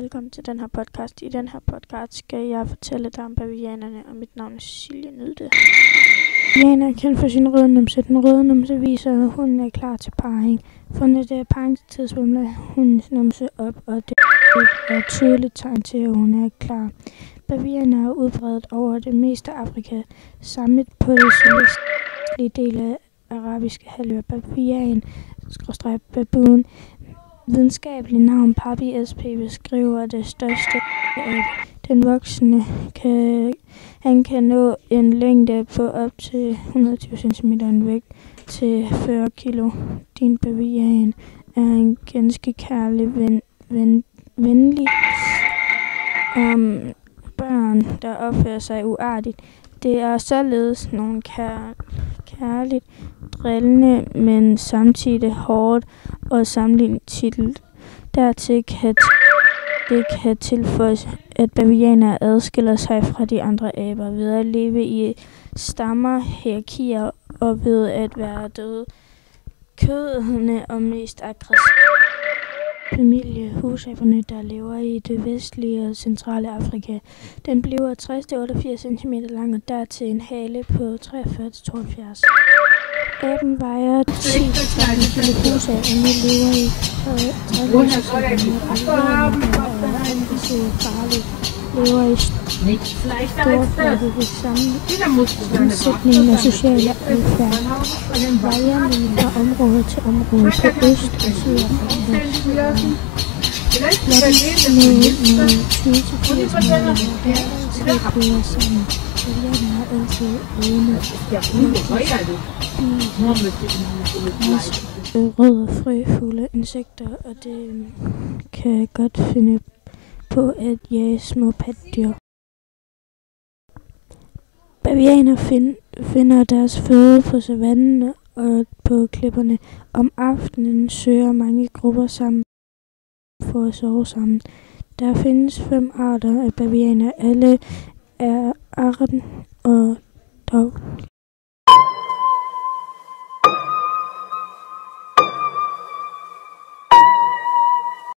velkommen til den her podcast. I den her podcast skal jeg fortælle dig om bavianerne, og mit navn er Cecilie. Nyd det. Bavianer er kendt for sin røde numse. Den røde numse viser, at hunden er klar til parring. For når det er parringstid, svumler hundens numse op, og det er et tydeligt tegn til, at hun er klar. Bavianer er udbredt over det meste af Afrika, samlet på det sydøstlige del af arabiske halvø. Bavian/baboon. Videnskabelig navn Papi sp. beskriver det største af den voksne. Han kan nå en længde på op til 120 cm, en vægt til 40 kg. Din bavian er en ganske kærlig, venlig børn, der opfører sig uartigt. Det er således nogle kærligt drillende, men samtidig hårdt og sammenlignet titel. Dertil kan tilføjes, at bavianer adskiller sig fra de andre aber ved at leve i stammer, hierarkier og ved at være døde, kødende og mest aggressive. Familie husaberne, der lever i det vestlige og centrale Afrika. Den bliver 60-88 cm lang og dertil en hale på 43-72. Aben vejer 10-13 kg. Husaberne lever i 30 cm og farligt. Lever i storflokket sammensætningen af sociale adfærd. Varierne fra område til område på øst og syd af Afrika. Med 20-80 måneder, der altid bliver sammen. Bavianer er altid åbne. Rødder, frø, fugle, insekter, og det kan godt finde på at jage små pattedyr. Bavianer finder deres føde på savannen og på klipperne. Om aftenen søger mange grupper sammen for at sove sammen. Der findes 5 arter af bavianer. Alle er arten og dog